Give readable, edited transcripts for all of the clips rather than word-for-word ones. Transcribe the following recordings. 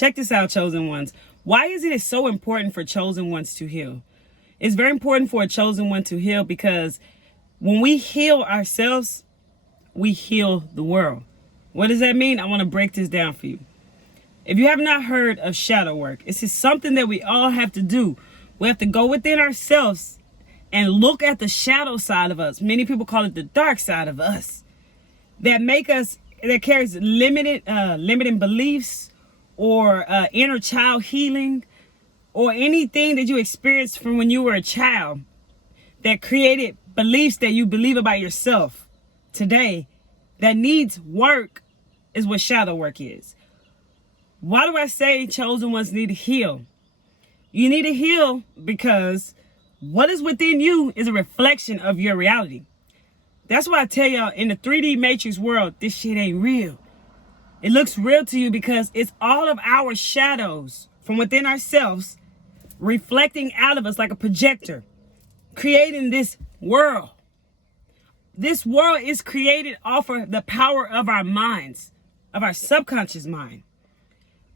Check this out, chosen ones. Why is it so important for chosen ones to heal? It's very important for a chosen one to heal because when we heal ourselves, we heal the world. What does that mean? I want to break this down for you. If you have not heard of shadow work, this is something that we all have to do. We have to go within ourselves and look at the shadow side of us. Many people call it the dark side of us. That carries limiting beliefs or inner child healing or anything that you experienced from when you were a child that created beliefs that you believe about yourself today that needs work is what shadow work is. Why do I say chosen ones need to heal? You need to heal because what is within you is a reflection of your reality. That's why I tell y'all, in the 3D matrix world, this shit ain't real. It looks real to you because it's all of our shadows from within ourselves reflecting out of us like a projector, creating this world. This world is created off of the power of our minds, of our subconscious mind.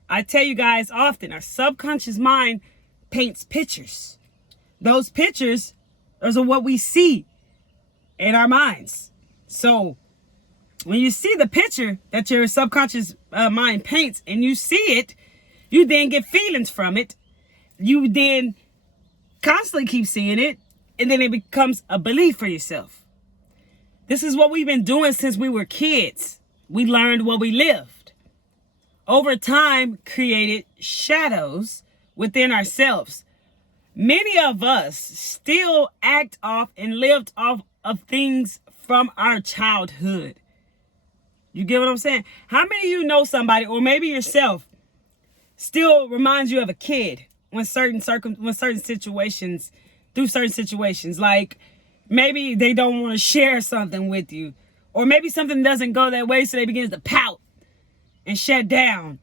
I tell you guys often, our subconscious mind paints pictures. Those pictures are what we see in our minds. So when you see the picture that your subconscious mind paints and you see it, you then get feelings from it. You then constantly keep seeing it, and then it becomes a belief for yourself. This is what we've been doing since we were kids. We learned what we lived. Over time, created shadows within ourselves. Many of us still act off and lived off of things from our childhood. You get what I'm saying? How many of you know somebody, or maybe yourself, still reminds you of a kid when certain situations, like maybe they don't want to share something with you, or maybe something doesn't go that way, so they begin to pout and shut down.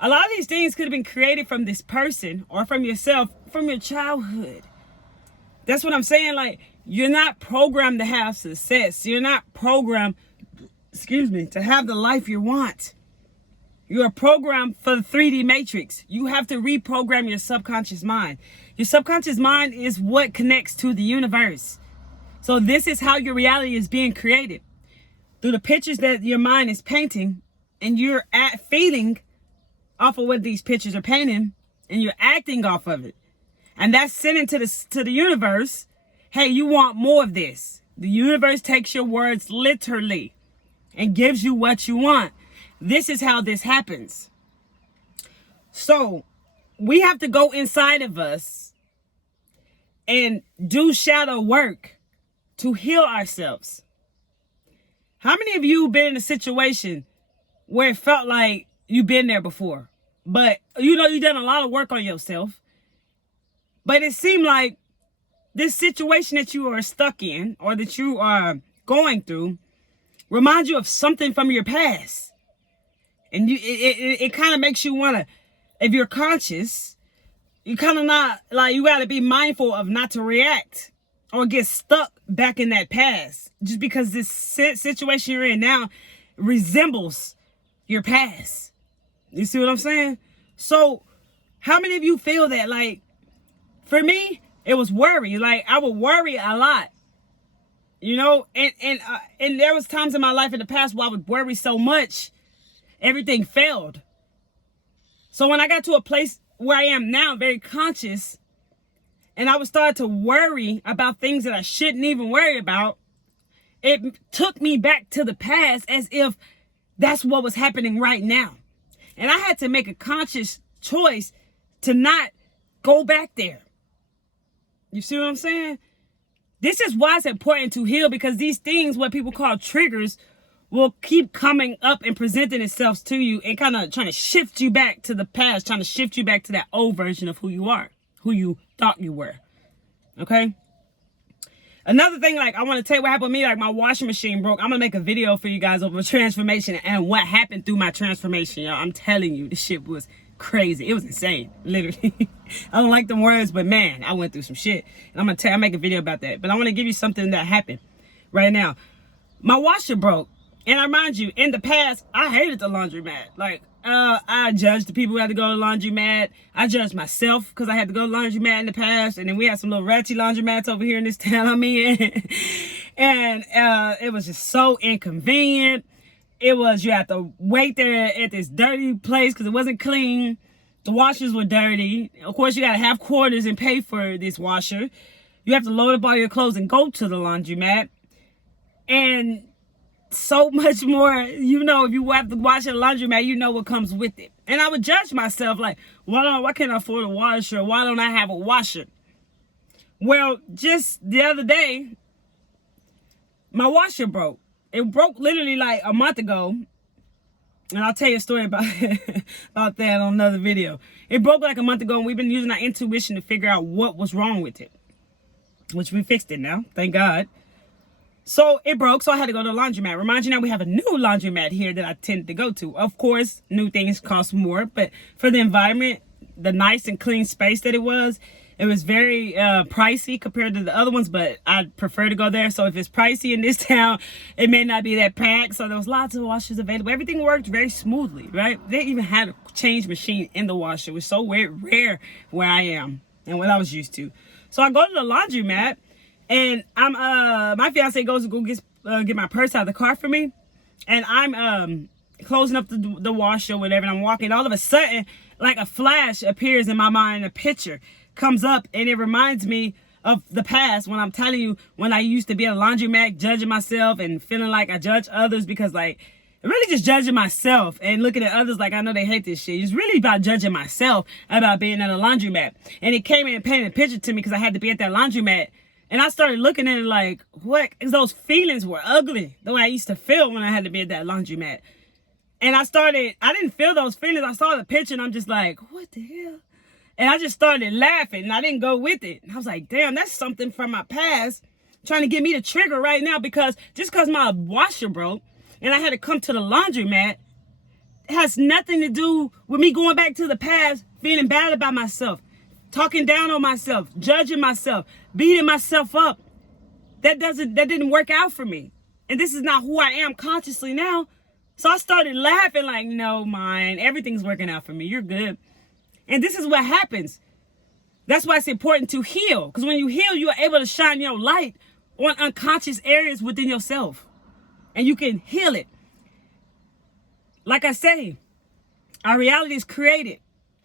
A lot of these things could have been created from this person or from yourself, from your childhood. That's what I'm saying. Like, you're not programmed to have success. You're not programmed, to have the life you want. You are programmed for the 3D matrix. You have to reprogram your subconscious mind. Your subconscious mind is what connects to the universe. So this is how your reality is being created. Through the pictures that your mind is painting, and you're feeling off of what these pictures are painting, and you're acting off of it. And that's sending to the universe, hey, you want more of this. The universe takes your words literally and gives you what you want. This is how this happens. So we have to go inside of us and do shadow work to heal ourselves. How many of you been in a situation where it felt like you've been there before, but you know you've done a lot of work on yourself, but it seemed like this situation that you are stuck in or that you are going through reminds you of something from your past? And it kind of makes you want to, if you're conscious, you kind of not, like, you got to be mindful of not to react or get stuck back in that past just because this situation you're in now resembles your past. You see what I'm saying? So how many of you feel that? Like, for me, it was worry. Like, I would worry a lot, you know, and there was times in my life in the past where I would worry so much, everything failed. So when I got to a place where I am now, very conscious, and I would start to worry about things that I shouldn't even worry about, it took me back to the past as if that's what was happening right now. And I had to make a conscious choice to not go back there. You see what I'm saying? This is why it's important to heal, because these things, what people call triggers, will keep coming up and presenting itself to you and kind of trying to shift you back to the past, trying to shift you back to that old version of who you are, who you thought you were. Okay? Another thing, like, I want to tell you what happened to me. Like, my washing machine broke. I'm going to make a video for you guys over transformation and what happened through my transformation, y'all. I'm telling you, this shit was crazy. It was insane, literally. I don't like them words, but man, I went through some shit. And I'm going to tell you, I'll make a video about that. But I want to give you something that happened right now. My washer broke. And I remind you, in the past, I hated the laundromat. Like, I judged the people who had to go to the laundromat. I judged myself because I had to go to the laundromat in the past. And then we had some little ratchet laundromats over here in this town I'm in. And it was just so inconvenient. It was, you have to wait there at this dirty place because it wasn't clean. The washers were dirty. Of course, you got to have quarters and pay for this washer. You have to load up all your clothes and go to the laundromat. And so much more, you know, if you have to wash at a laundromat, you know what comes with it. And I would judge myself like, why can't I afford a washer? Why don't I have a washer? Well, just the other day, my washer broke. It broke literally like a month ago. And I'll tell you a story about that on another video. It broke like a month ago, and we've been using our intuition to figure out what was wrong with it. Which we fixed it now, thank God. So it broke, so I had to go to the laundromat. Remind you now, we have a new laundromat here that I tend to go to. Of course, new things cost more, but for the environment, the nice and clean space that it was very pricey compared to the other ones, but I'd prefer to go there. So if it's pricey in this town, it may not be that packed. So there was lots of washers available. Everything worked very smoothly, right? They even had a change machine in the washer. It was so rare where I am and what I was used to. So I go to the laundromat, and my fiance goes to go get my purse out of the car for me, and I'm closing up the washer or whatever, and I'm walking. All of a sudden, like a flash appears in my mind. A picture comes up, and it reminds me of the past when I'm telling you when I used to be at a laundromat, judging myself and feeling like I judge others because like really just judging myself and looking at others like I know they hate this shit. It's really about judging myself about being at a laundromat. And it came in and painted a picture to me because I had to be at that laundromat. And I started looking at it like, what? Those feelings were ugly, the way I used to feel when I had to be at that laundromat. And I didn't feel those feelings. I saw the picture and I'm just like, what the hell? And I just started laughing and I didn't go with it. And I was like, damn, that's something from my past trying to get me to trigger right now because my washer broke and I had to come to the laundromat, it has nothing to do with me going back to the past, feeling bad about myself, talking down on myself, judging myself, beating myself up. That didn't work out for me. And this is not who I am consciously now. So I started laughing like, no, mine, everything's working out for me. You're good. And this is what happens. That's why it's important to heal. Because when you heal, you are able to shine your light on unconscious areas within yourself. And you can heal it. Like I say, our reality is created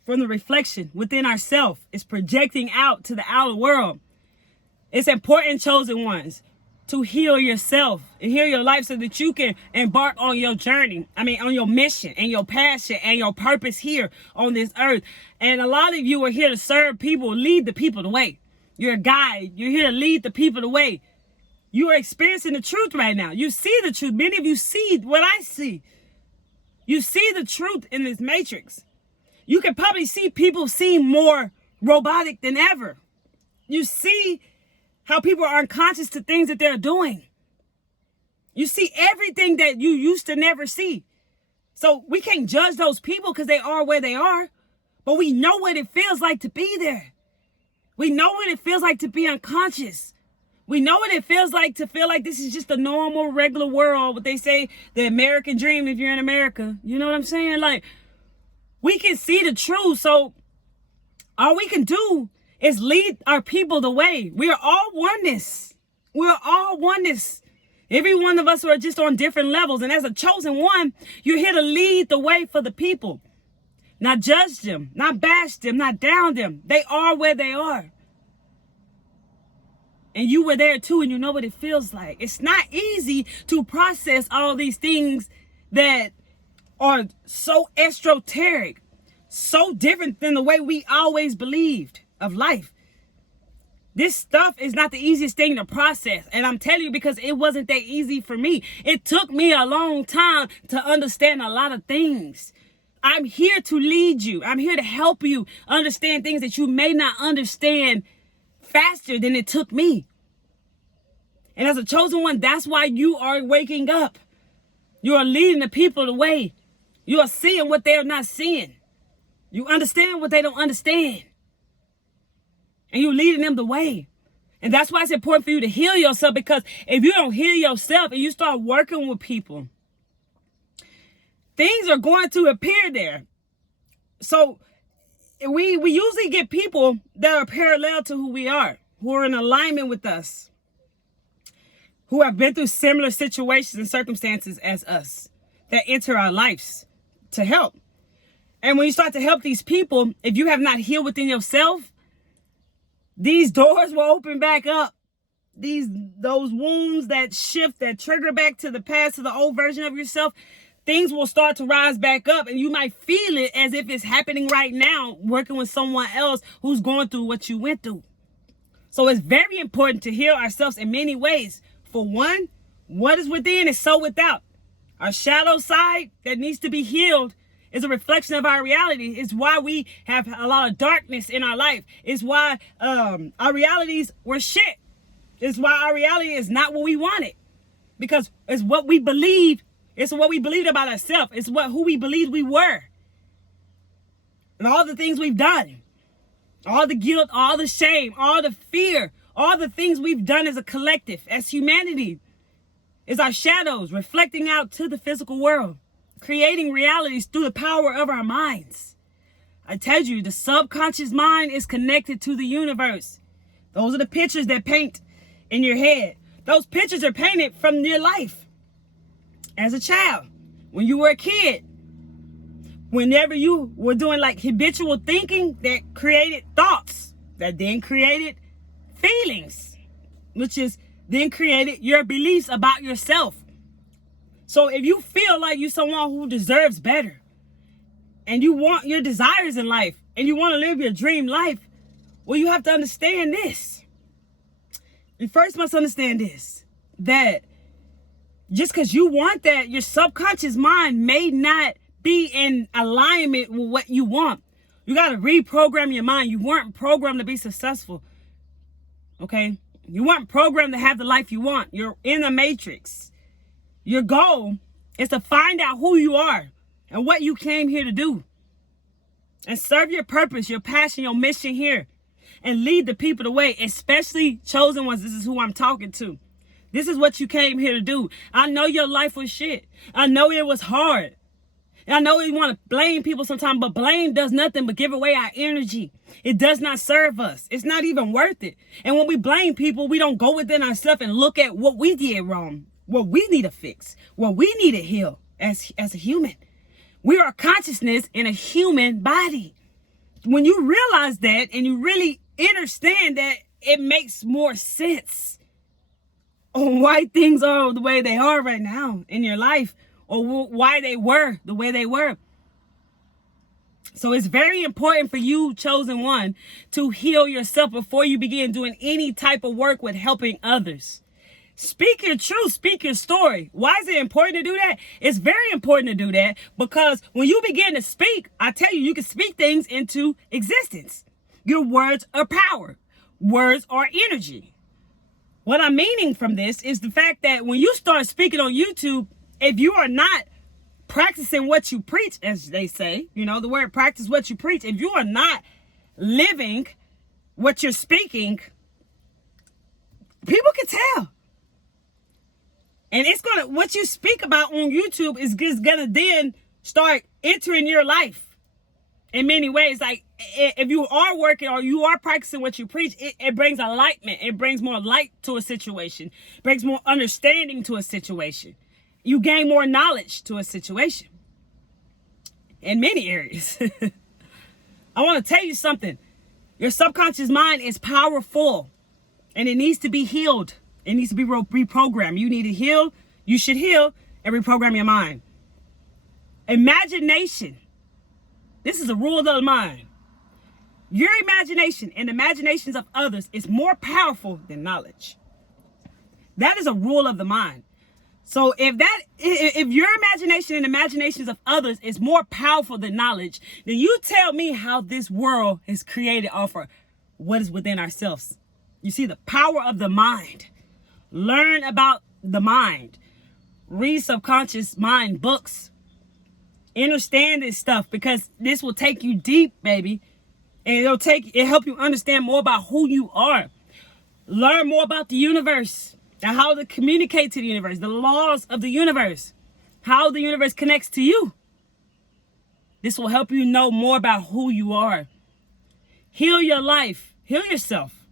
from the reflection within ourselves. It's projecting out to the outer world. It's important, chosen ones, to heal yourself and heal your life so that you can embark on your journey. On your mission and your passion and your purpose here on this earth. And a lot of you are here to serve people, lead the people the way. You're a guide. You're here to lead the people the way. You are experiencing the truth right now. You see the truth. Many of you see what I see. You see the truth in this matrix. You can probably see people seem more robotic than ever. You see how people are unconscious to things that they're doing. You see everything that you used to never see. So we can't judge those people because they are where they are. But we know what it feels like to be there. We know what it feels like to be unconscious. We know what it feels like to feel like this is just a normal, regular world. What they say, the American dream if you're in America. You know what I'm saying? Like, we can see the truth. So all we can do is lead our people the way. We are all oneness. We're all oneness. Every one of us are just on different levels. And as a chosen one, you're here to lead the way for the people. Not judge them, not bash them, not down them. They are where they are. And you were there too, and you know what it feels like. It's not easy to process all these things that are so esoteric, so different than the way we always believed of life. This stuff is not the easiest thing to process. And I'm telling you because it wasn't that easy for me. It took me a long time to understand a lot of things. I'm here to lead you. I'm here to help you understand things that you may not understand faster than it took me. And as a chosen one, that's why you are waking up. You are leading the people the way. You are seeing what they are not seeing. You understand what they don't understand. And you're leading them the way. And that's why it's important for you to heal yourself, because if you don't heal yourself and you start working with people things are going to appear there. So we usually get people that are parallel to who we are, who are in alignment with us, who have been through similar situations and circumstances as us, that enter our lives to help. And when you start to help these people, if you have not healed within yourself, these doors will open back up. Those wounds that shift, that trigger back to the past, to the old version of yourself, things will start to rise back up, and you might feel it as if it's happening right now, working with someone else who's going through what you went through. So it's very important to heal ourselves in many ways. For one, what is within is so without. Our shadow side that needs to be healed is a reflection of our reality. It's why we have a lot of darkness in our life. It's why our realities were shit. It's why our reality is not what we wanted. Because it's what we believe. It's what we believed about ourselves. It's who we believed we were. And all the things we've done. All the guilt, all the shame, all the fear, all the things we've done as a collective, as humanity, is our shadows reflecting out to the physical world, creating realities through the power of our minds. I tell you, the subconscious mind is connected to the universe. Those are the pictures that paint in your head. Those pictures are painted from your life as a child, when you were a kid. Whenever you were doing like habitual thinking, that created thoughts, that then created feelings, which is then created your beliefs about yourself. So if you feel like you're someone who deserves better, and you want your desires in life, and you want to live your dream life, well, you have to understand this. You first must understand this, that just because you want that, your subconscious mind may not be in alignment with what you want. You got to reprogram your mind. You weren't programmed to be successful. Okay? You weren't programmed to have the life you want. You're in a matrix. Your goal is to find out who you are and what you came here to do. And serve your purpose, your passion, your mission here. And lead the people the way, especially chosen ones. This is who I'm talking to. This is what you came here to do. I know your life was shit. I know it was hard. And I know we want to blame people sometimes, but blame does nothing but give away our energy. It does not serve us. It's not even worth it. And when we blame people, we don't go within ourselves and look at what we did wrong, what we need to fix, what we need to heal as a human. We are consciousness in a human body. When you realize that and you really understand that, it makes more sense on why things are the way they are right now in your life, or why they were the way they were. So it's very important for you, chosen one, to heal yourself before you begin doing any type of work with helping others. Speak your truth, speak your story. Why is it important to do that? It's very important to do that because when you begin to speak, I tell you, you can speak things into existence. Your words are power. Words are energy. What I'm meaning from this is the fact that when you start speaking on YouTube, if you are not practicing what you preach, as they say, you know, the word practice what you preach. If you are not living what you're speaking, people can tell. And it's going to, what you speak about on YouTube is just going to then start entering your life in many ways. Like if you are working or you are practicing what you preach, it brings enlightenment. It brings more light to a situation, brings more understanding to a situation. You gain more knowledge to a situation in many areas. I want to tell you something. Your subconscious mind is powerful and it needs to be healed. It needs to be reprogrammed. You need to heal. You should heal and reprogram your mind. Imagination. This is a rule of the mind. Your imagination and the imaginations of others is more powerful than knowledge. That is a rule of the mind. So if your imagination and imaginations of others is more powerful than knowledge, then you tell me how this world is created off of what is within ourselves. You see the power of the mind. Learn about the mind. Read subconscious mind books. Understand this stuff because this will take you deep, baby. And it'll help you understand more about who you are. Learn more about the universe. And how to communicate to the universe, the laws of the universe, how the universe connects to you, This will help you know more about who you are. Heal your life. Heal yourself.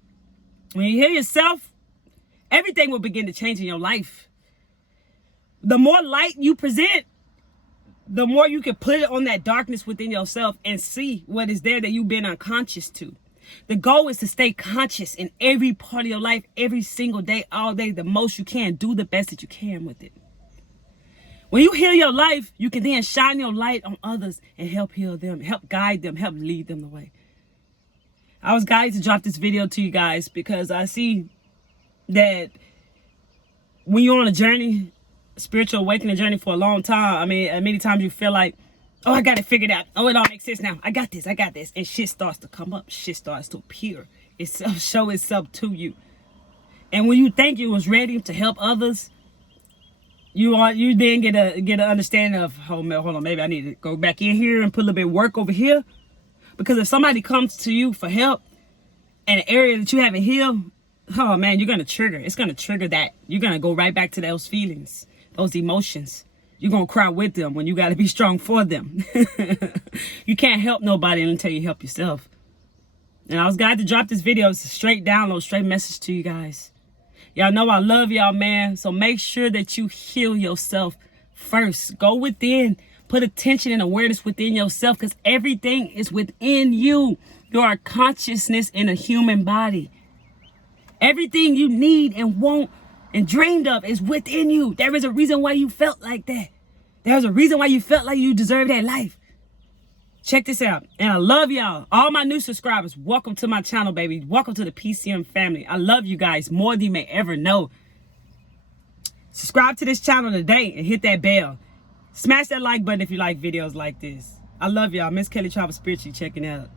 When you heal yourself, everything will begin to change in your life. The more light you present, the more you can put it on that darkness within yourself and see what is there that you've been unconscious to. The goal is to stay conscious in every part of your life, every single day, all day, the most you can. Do the best that you can with it. When you heal your life, you can then shine your light on others and help heal them, help guide them, help lead them the way. I was guided to drop this video to you guys because I see that when you're on a journey, spiritual awakening journey for a long time, I mean, many times you feel like, oh, I got it figured out. Oh, it all makes sense now. I got this. And shit starts to come up. Shit starts to appear. Itself show itself to you. And when you think you was ready to help others, you then get an understanding of, hold on, maybe I need to go back in here and put a little bit of work over here. Because if somebody comes to you for help in an area that you haven't healed, oh man, you're going to trigger. It's going to trigger that. You're going to go right back to those feelings, those emotions. You're going to cry with them when you got to be strong for them. You can't help nobody until you help yourself. And I was guided to drop this video. It's a straight download, straight message to you guys. Y'all know I love y'all, man. So make sure that you heal yourself first. Go within. Put attention and awareness within yourself because everything is within you. You are consciousness in a human body. Everything you need and want and dreamed of is within you. There is a reason why you felt like that. There's a reason why you felt like you deserve that life. Check this out. And I love y'all. All my new subscribers, welcome to my channel, baby. Welcome to the PCM family. I love you guys more than you may ever know. Subscribe to this channel today and hit that bell. Smash that like button if you like videos like this. I love y'all. Miss Kelly Travel Spiritually checking out.